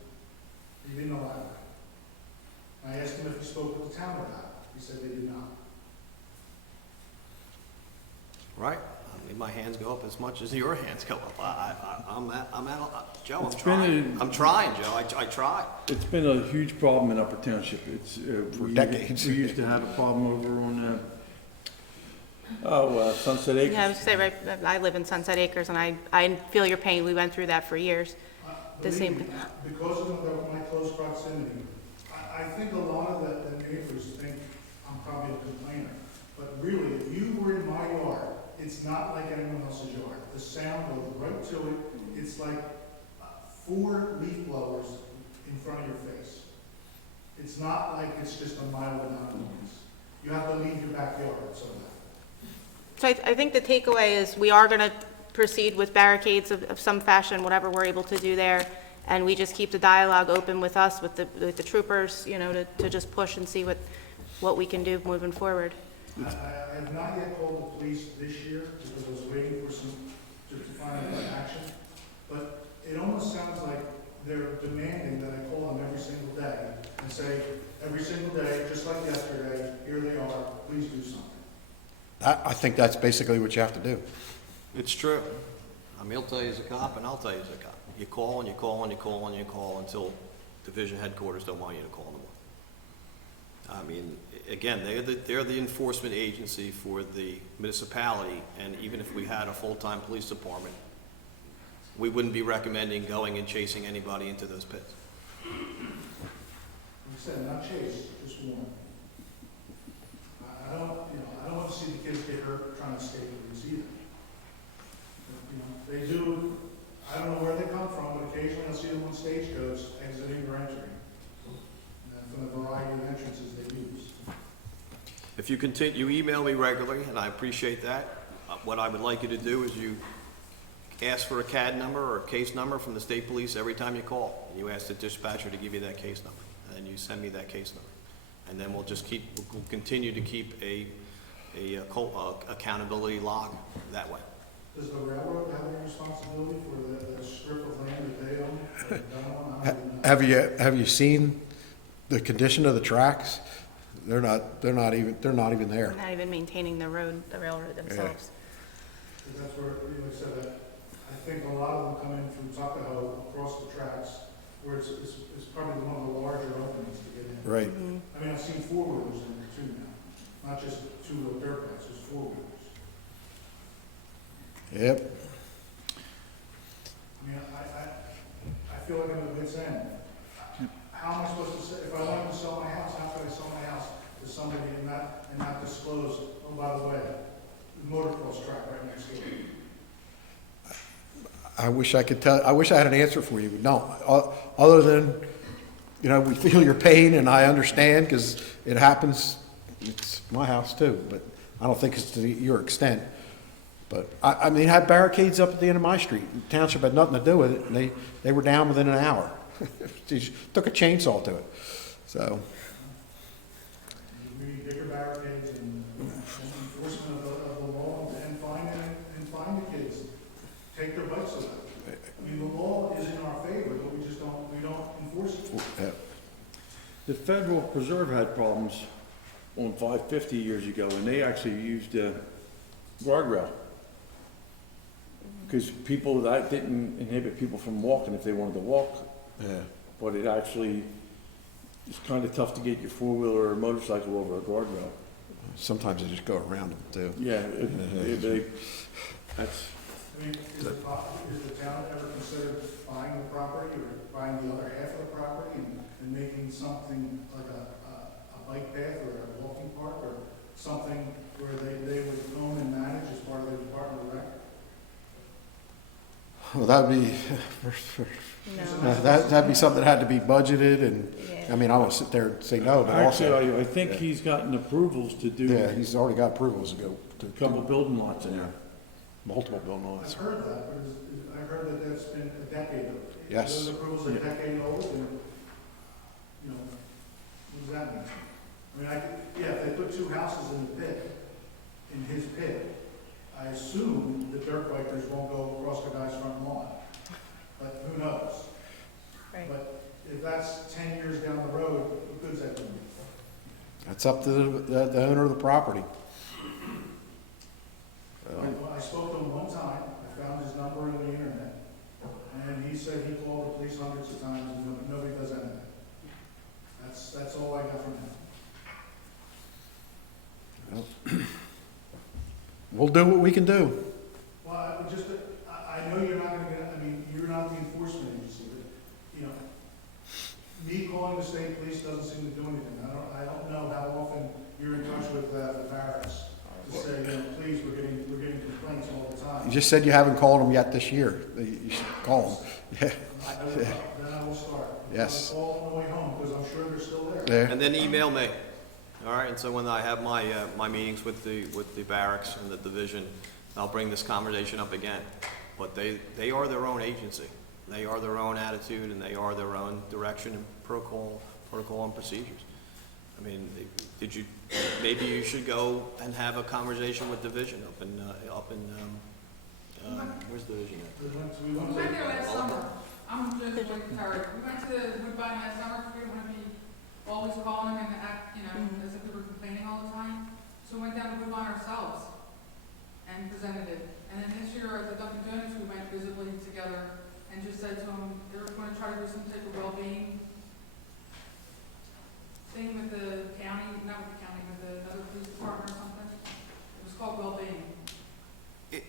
He didn't allow that. I asked him if he spoke with the town about it. He said they did not. Right? I mean, my hands go up as much as your hands go up. Joe, I'm It's been trying. a- I'm trying, Joe. I try. It's been a huge problem in Upper Township. It's, For we- decades. We used to have a problem over on, Sunset Acres. yeah, I was gonna say, right, I live in Sunset Acres, and I feel your pain, we went through that for years. The Believe same- me, because of my close proximity, I think a lot of the neighbors think I'm probably a complainer. But really, if you were in my yard, it's not like anyone else's yard. The sound goes right to it. It's like 4 leaf blowers in front of your face. It's not like it's just a mild amount of noise. You have to leave your backyard, so that. So I think the takeaway is we are going to proceed with barricades of some fashion, whatever we're able to do there, and we just keep the dialogue open with us, with the troopers, to just push and see what we can do moving forward. I have not yet called the police this year because I was waiting for to find out action. But it almost sounds like they're demanding that I call them every single day and say, every single day, just like yesterday, here they are, please do something. I think that's basically what you have to do. It's true. I mean, he'll tell you as a cop, and I'll tell you as a cop. You call and you call and you call and you call until division headquarters don't want you to call anymore. I mean, again, they're the enforcement agency for the municipality, and even if we had a full-time police department, we wouldn't be recommending going and chasing anybody into those pits. Like I said, not chase, just warn. I don't want to see the kids get hurt trying to escape police either. They do, I don't know where they come from, but occasionally I'll see them on stagecoach exiting or entering. From the variety of entrances they use. If you continue, you email me regularly, and I appreciate that. What I would like you to do is you ask for a CAD number or a case number from the state police every time you call. And you ask the dispatcher to give you that case number, and you send me that case number. And then we'll continue to keep a accountability log that way. Does the railroad have any responsibility for the strip of land that they own? That they don't own? Have you seen the condition of the tracks? They're not even there. Not even maintaining the railroad themselves. That's where, like I said, I think a lot of them come in from Tuckahoe across the tracks, where it's probably one of the larger openings to get in. Right. I mean, I've seen 4-wheelers in there too now, not just 2-wheel dirt bikes, there's 4-wheelers. Yep. I mean, I feel like I'm at wit's end. How am I supposed to say, if I wanted to sell my house, how could I sell my house to somebody and not disclose, oh, by the way, the motocross track right next door? I wish I could tell, I wish I had an answer for you, but no. Other than, you know, we feel your pain and I understand because it happens. It's my house too, but I don't think it's to your extent. But I mean, I had barricades up at the end of my street. The township had nothing to do with it, and they were down within an hour. They just took a chainsaw to it. So, We need bigger barricades and enforcement of the law and fine the kids. Take their bikes away. I mean, the law is in our favor, but we don't enforce it. The Federal Preserve had problems on 550 years ago, and they actually used a guardrail. Because that didn't inhibit people from walking if they wanted to walk. yeah. But it actually is kind of tough to get your four-wheeler or motorcycle over a guardrail. Sometimes they just go around them too. Yeah, that's, I mean, is the town ever considered buying the property or buying the other half of the property and making something like a bike path or a walking park or something where they would own and manage as part of the Department of Rec? Well, that'd be, No. that'd be something that had to be budgeted and, I mean, I don't sit there and say no, but also. actually, I think he's gotten approvals to do Yeah, a he's already got approvals to go to. couple building lots in there. Multiple building I've lots. heard that, but I heard that that's been a decade old. Yes. Those approvals are a decade old, and, you know, what does that mean? I mean, if they put two houses in the pit, in his pit, I assume the dirt bikers won't go across the guy's front lawn. But who knows? Right. But if that's 10 years down the road, what good is that doing? That's up to the owner of the property. I spoke to him one time, I found his number on the internet, and he said he called the police hundreds of times and nobody does anything. That's all I got from him. We'll do what we can do. Well, I know you're not gonna get, I mean, you're not the enforcement agency, but, you know, me calling the state police doesn't seem to do anything. I don't know how often you're in touch with the barracks to say, you know, please, we're getting complaints all the time. You just said you haven't called them yet this year. You should call them. Then I will start. Yes. I'll call on the way home, because I'm sure they're still there. There. And then email me. All right, and so when I have my meetings with the barracks and the division, I'll bring this conversation up again. But they are their own agency. They are their own attitude, and they are their own direction and protocol and procedures. I mean, maybe you should go and have a conversation with division up in where's division at? We went We went there to, last summer. I'm just waiting for it. We went to Woodbine last summer, we didn't want to be always calling them and act, you know, as if we were complaining all the time. So we went down to Woodbine ourselves and presented it. And then this year at the Dunkin' Donuts, we went visibly together and just said to them, they were going to try to do some type of well-being thing with the county, not with the county, with another police department or something. It was called well-being.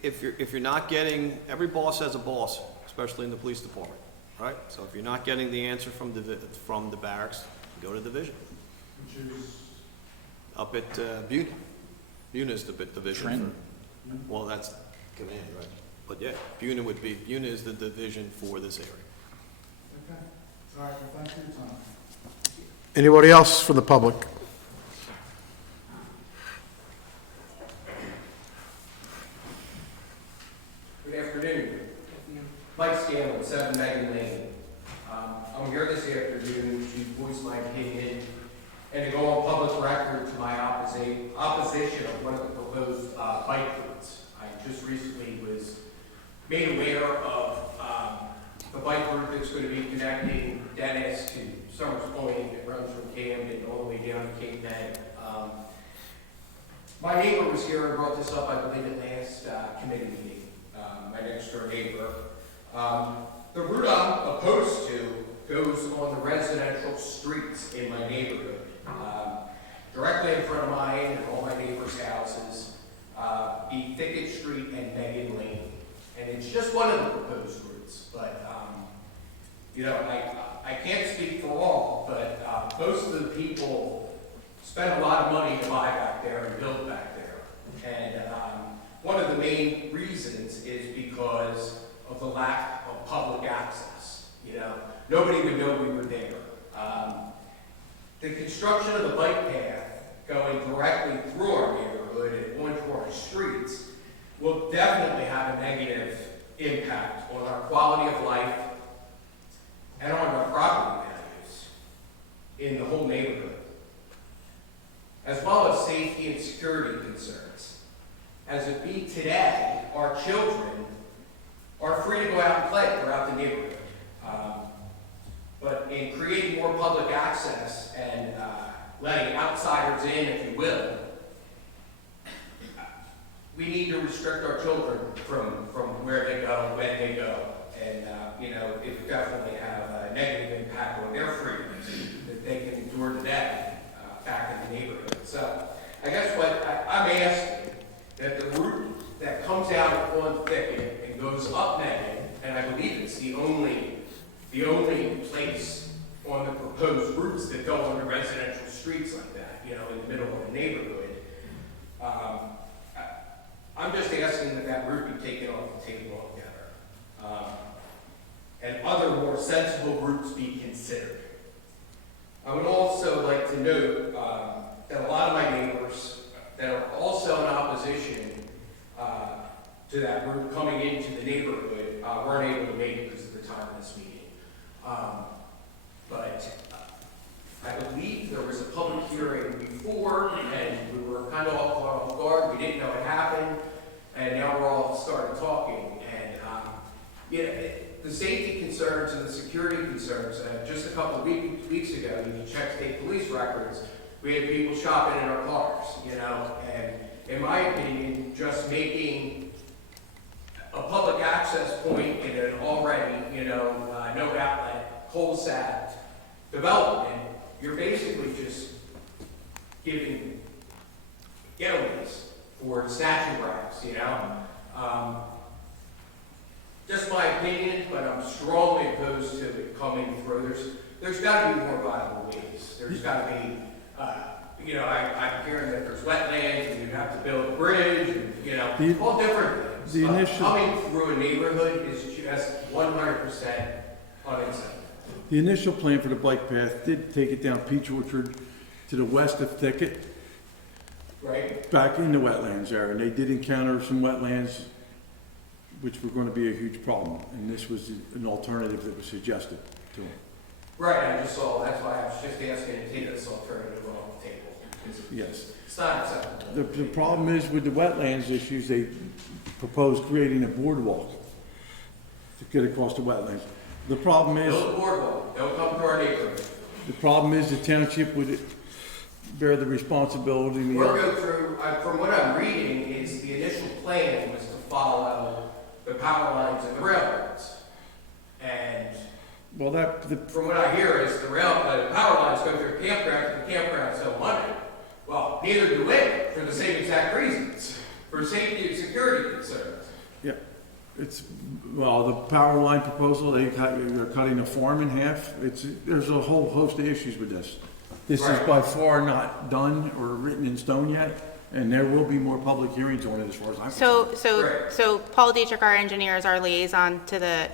If you're not getting, every boss has a boss, especially in the police department, right? So if you're not getting the answer from the barracks, go to division. which is, Up at Buna. Buna is the division. Trenton. Well, that's command, right? But yeah, Buna is the division for this area. okay. All right, well, thanks for your time. Anybody else from the public? Good afternoon. Mike Scanlon, 7 Megan Lane. I'm here this afternoon to voice my opinion and to go on public record to my opposition of one of the proposed bike routes. I just recently was made aware of the bike route that's going to be connecting Dennis to Summers Point that runs from Camden all the way down to Cape May. My neighbor was here and brought this up, I believe, at last committee meeting. My next door neighbor. The route I'm opposed to goes on the residential streets in my neighborhood. Directly in front of mine and all my neighbors' houses, be Thicket Street and Megan Lane. And it's just one of the proposed routes, but, you know, I can't speak for all, but most of the people spend a lot of money to buy back there and build back there. And one of the main reasons is because of the lack of public access. You know, nobody would know we were there. The construction of the bike path going directly through our neighborhood and onto our streets will definitely have a negative impact on our quality of life and on our property values in the whole neighborhood, as well as safety and security concerns. As it be today, our children are free to go out and play throughout the neighborhood. But in creating more public access and letting outsiders in, if you will, we need to restrict our children from where they go, when they go. And, you know, it would definitely have a negative impact on their freedoms that they can endure today back in the neighborhood. So I guess what I'm asking, that the route that comes out of one thicket and goes up Megan, and I believe it's the only place on the proposed routes that go onto residential streets like that, you know, in the middle of a neighborhood. I'm just asking that that route be taken off the table altogether, and other more sensible routes be considered. I would also like to note that a lot of my neighbors that are also in opposition to that route coming into the neighborhood weren't able to make it because of the time of this meeting. But I believe there was a public hearing before, and we were kind of all caught off guard. We didn't know what happened, and now we're all started talking. And you know, the safety concerns and the security concerns. Just a couple of weeks ago, you can check state police records. We had people shopping in our cars, you know, and in my opinion, just making a public access point in an already, you know, no outlet, cul-de-sac development, you're basically just giving getaways for snatching grabs, you know. Just my opinion, but I'm strongly opposed to it coming through. There's got to be more viable ways. There's got to be, you know, I'm hearing that there's wetlands and you have to build a bridge and, you know, all different things. But coming through a neighborhood is just 100% unacceptable. The initial plan for the bike path did take it down Peach Orchard to the west of Thicket, right, back in the wetlands area, and they did encounter some wetlands which were going to be a huge problem, and this was an alternative that was suggested to them. Right, I just saw, that's why I was just asking to take this alternative off the table. Yes. It's not acceptable. The problem is with the wetlands issues, they proposed creating a boardwalk to get across the wetlands. The problem is, Build a boardwalk, don't come to our neighborhood. the problem is the township would bear the responsibility. We'll go through, from what I'm reading, is the initial plan was to follow the power lines and the railroads. And well, from what I hear is the power lines go through the campground, and the campgrounds don't want it. Well, neither do we, for the same exact reasons, for safety and security concerns. yeah, well, the power line proposal, they're cutting the farm in half. There's a whole host of issues with this. This is by far not done or written in stone yet, and there will be more public hearings on it as far as I'm concerned. So Paul Dietrich, our engineer, is our liaison to the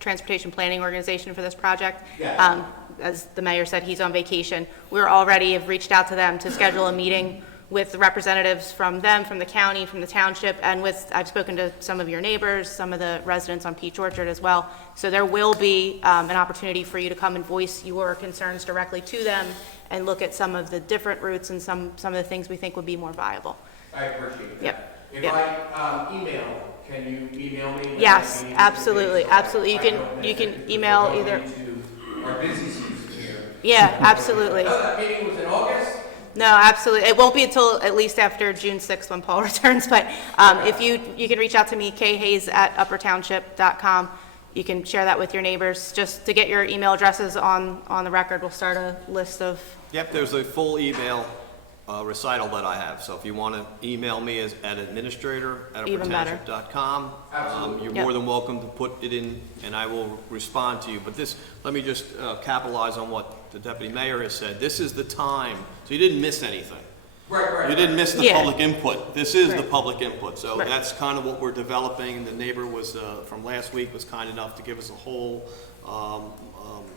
Transportation Planning Organization for this project. Yeah. As the mayor said, he's on vacation. We're already have reached out to them to schedule a meeting with the representatives from them, from the county, from the township, and I've spoken to some of your neighbors, some of the residents on Peach Orchard as well. So there will be an opportunity for you to come and voice your concerns directly to them and look at some of the different routes and some of the things we think would be more viable. I appreciate that. Yep. If Yep. I email, can you email me? Yes, absolutely, absolutely. You can email either. Our busy season here. Yeah, absolutely. Oh, that meeting was in August? No, absolutely. It won't be until at least after June 6th when Paul returns, but if you can reach out to me, khayes@uppertownship.com. You can share that with your neighbors. Just to get your email addresses on the record, we'll start a list of. Yep, there's a full email recital that I have. So if you want to email me at administrator@uppertownship.com, you're more than welcome to put it in, and I will respond to you. But let me just capitalize on what the deputy mayor has said. This is the time, so you didn't miss anything. Right. You didn't miss the Yeah. public input. This is the Right. public input, so Right. that's kind of what we're developing. The neighbor was, from last week, was kind enough to give us a whole,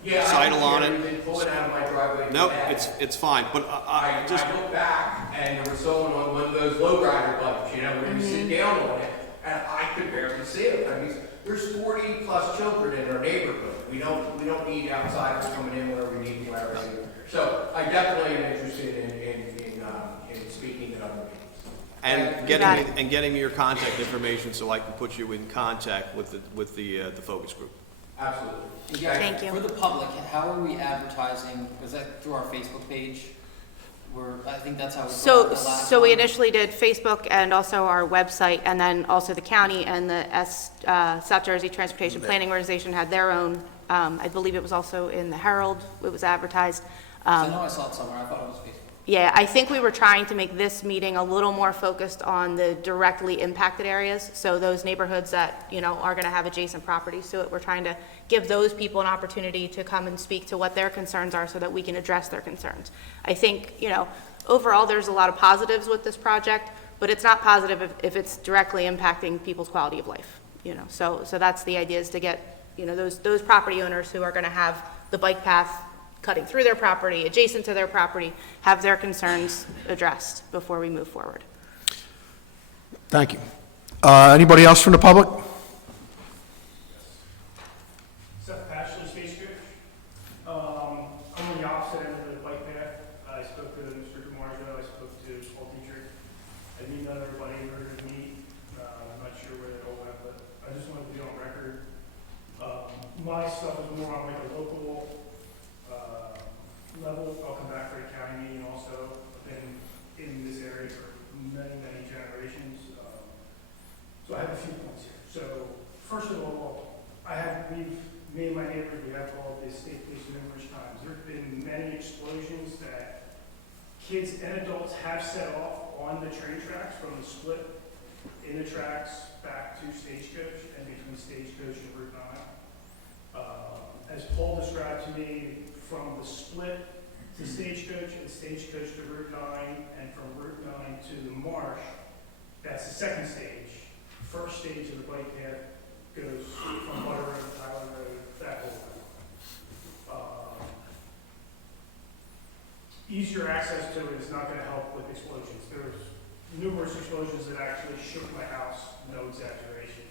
recital on You've it. been pulling out of my driveway. No, today. it's fine, but I I just, looked back and there was someone on one of those low rider bikes, you know, where you sit down on it, and I could barely see it. I mean, there's 40+ children in our neighborhood. We don't need outsiders coming in where we need clarity. So I definitely am interested in speaking to other people. and got it. getting me your contact information so I can put you in contact with the focus group. Absolutely. Thank you. For the public, how are we advertising? Was that through our Facebook page? I think that's how we. So, the last so we one. initially did Facebook and also our website, and then also the county and the South Jersey Transportation Planning Organization had their own, I believe it was also in the Herald, it was advertised. 'Cause I know I saw it somewhere. I thought it was Facebook. Yeah, I think we were trying to make this meeting a little more focused on the directly impacted areas. So those neighborhoods that, are gonna have adjacent properties to it, we're trying to give those people an opportunity to come and speak to what their concerns are so that we can address their concerns. I think, overall, there's a lot of positives with this project, but it's not positive if it's directly impacting people's quality of life, So that's the idea, is to get, those property owners who are gonna have the bike path cutting through their property, adjacent to their property, have their concerns addressed before we move forward. Thank you. Anybody else from the public? Seth Pashley, Stagecoach. I'm on the opposite end of the bike path. I spoke to Mr. DeMarzo, I spoke to Paul Dietrich. I meet not everybody we're going to meet. I'm not sure where they all went, but I just wanted to be on record. My stuff is more on like a local level. I'll come back for a county meeting also. I've been in this area for many, many generations. So I have a few points here. So first of all, me and my neighbors, we have called this state police numerous times. There have been many explosions that kids and adults have set off on the train tracks from the split in the tracks back to Stagecoach and between Stagecoach and Route 9. As Paul described to me, from the split to Stagecoach and Stagecoach to Route 9 and from Route 9 to the marsh, that's the second stage. First stage of the bike path goes from Butter Road, Tyler Road, that whole thing. Easier access to it is not going to help with explosions. There's numerous explosions that actually shook my house, no exaggeration.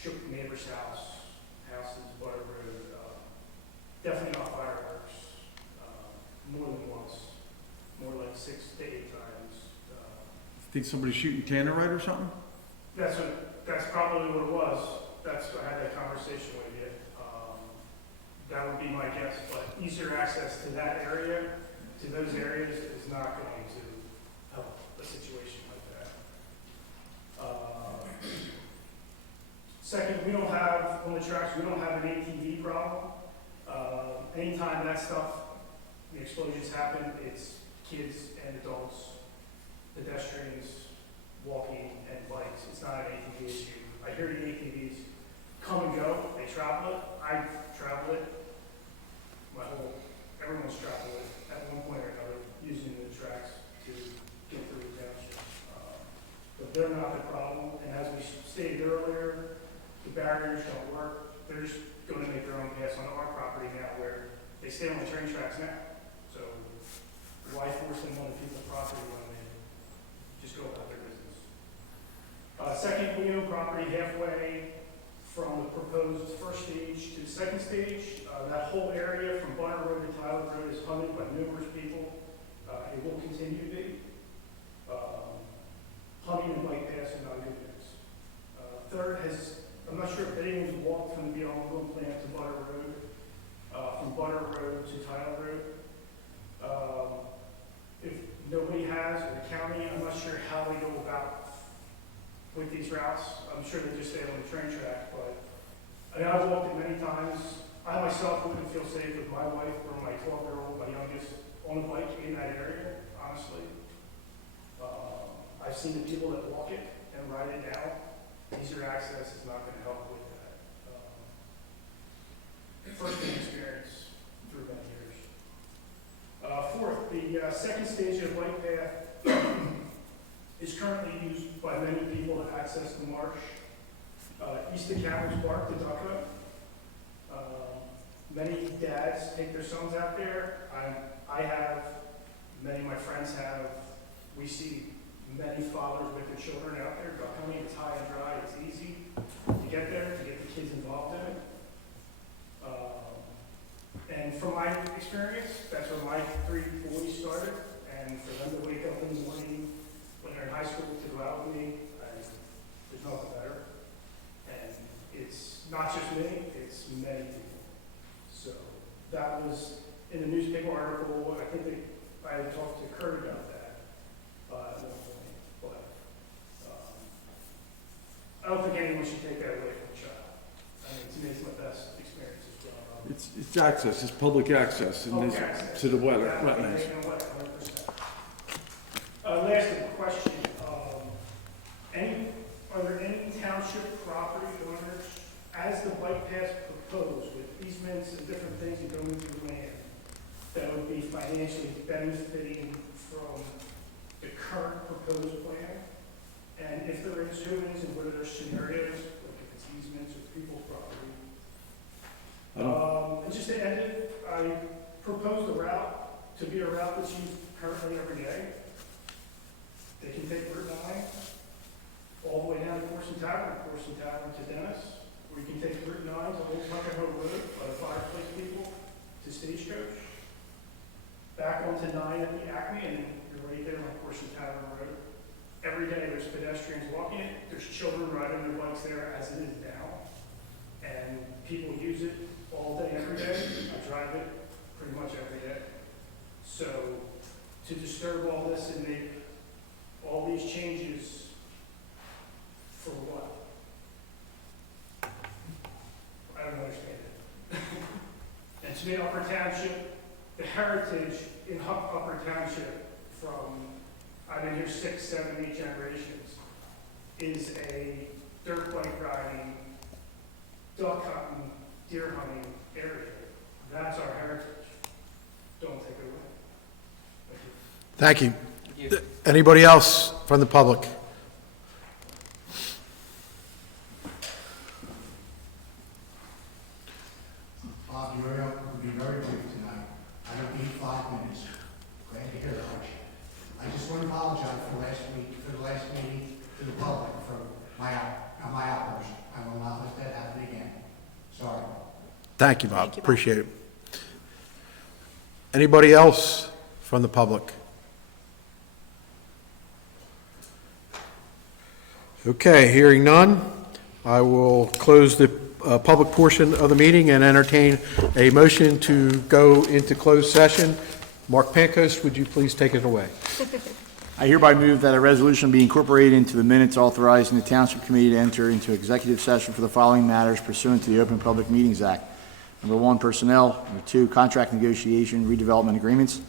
Shook neighbor's houses, Butter Road. Definitely not fireworks. More than once. More like 6 to 8 times. Think somebody's shooting tannerite or something? That's probably what it was. I had that conversation with you. That would be my guess, but easier access to that area, to those areas, is not going to help a situation like that. Second, we don't have, on the tracks, we don't have an ATV problem. Anytime that stuff, the explosions happen, it's kids and adults, pedestrians, walking, and bikes. It's not an ATV issue. I hear the ATVs come and go, they travel it, I travel it. Everyone's traveled it at one point or another, using the tracks to get through the township. But they're not the problem, and as we stated earlier, the barriers don't work. They're just going to make their own pass on our property now, where they stay on the train tracks now. So why force them on the people's property when they just go about their business? Second, we own property halfway from the proposed first stage to the second stage. That whole area from Butter Road to Tyler Road is hunted by numerous people. It will continue to be. Hunting and bike paths are not good news. Third, I'm not sure if anyone's walked from the Beyond Road plant to Butter Road, from Butter Road to Tyler Road. If nobody has, or the county, I'm not sure how they go about with these routes. I'm sure they just stay on the train track, but I've walked it many times. I myself wouldn't feel safe with my wife or my 12-year-old, my youngest, on a bike in that area, honestly. I've seen the people that walk it and ride it down. Easier access is not going to help with that. First-hand experience through many years. Fourth, the the second stage of bike path is currently used by many people to access the marsh. East of Cameron's Park, the duck hunt. Many dads take their sons out there. I have, many of my friends have. We see many fathers with their children out there duck hunting. It's high and dry, it's easy to get there, to get the kids involved in it. And from my experience, that's where my 3 boys started. And for them to wake up in the morning when they're in high school to go out with me, there's nothing better. And it's not just me, it's many people. So that was in the newspaper article. I think I had talked to Kurt about that at one point. But I don't think anyone should take that away from a child. I mean, to me, it's my best experience as well. It's access, it's public access, and Public there's- access. to the Yeah, wetlands. you know what, 100%. Last question, are there any township property owners, as the bike path proposed with easements and different things that go into the land, that would be financially benefiting from the current proposed plan? And if there is, who is, and what are their scenarios, like if it's easements or people's property? And just to end it, I proposed a route to be a route that's used currently every day. They can take Route 9 all the way down to Corson Tavern to Dennis, or you can take Route 9 to Old Tuckahoe Road by the Fireplace people to Stagecoach, back onto 9 at the Acme, and then you're right there on Corson Tavern Road. Every day there's pedestrians walking it, there's children riding their bikes there as it is now, and people use it all day, every day. I drive it pretty much every day. So to disturb all this and make all these changes for what? I don't understand it. And to me, Upper Township, the heritage in Upper Township from, I've been here 6, 7, 8 generations, is a dirt bike riding, duck hunting, deer hunting area. That's our heritage. Don't take it away. Thank you. Thank you. Anybody else from the public? Bob, you're going to be very brief tonight. I don't need 5 minutes. Glad to hear it. I just want to apologize for the last meeting to the public for my outburst. I will not let that happen again. Sorry. Thank you, Bob. Appreciate it. Anybody else from the public? Okay, hearing none, I will close the public portion of the meeting and entertain a motion to go into closed session. Mark Pankos, would you please take it away? I hereby move that a resolution be incorporated into the minutes authorizing the Township Committee to enter into executive session for the following matters pursuant to the Open Public Meetings Act. Number 1, personnel. Number 2, contract negotiation, redevelopment agreements.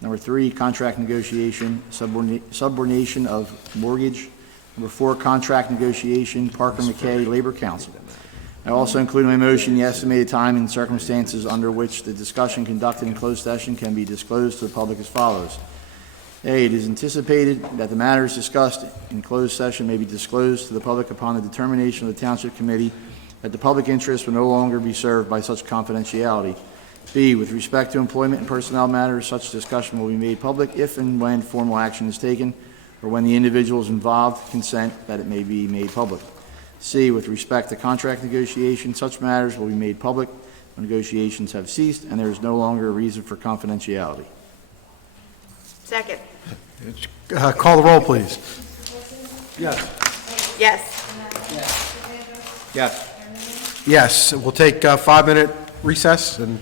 Number 3, contract negotiation, subordination of mortgage. Number 4, contract negotiation, Parker McKay Labor Council. I also include in my motion the estimated time and circumstances under which the discussion conducted in closed session can be disclosed to the public as follows. A, it is anticipated that the matters discussed in closed session may be disclosed to the public upon the determination of the Township Committee that the public interest will no longer be served by such confidentiality. B, with respect to employment and personnel matters, such discussion will be made public if and when formal action is taken or when the individuals involved consent that it may be made public. C, with respect to contract negotiation, such matters will be made public when negotiations have ceased and there is no longer a reason for confidentiality. Second. Call the roll, please. Yes. Yes. Yes. Yes, we'll take a 5-minute recess and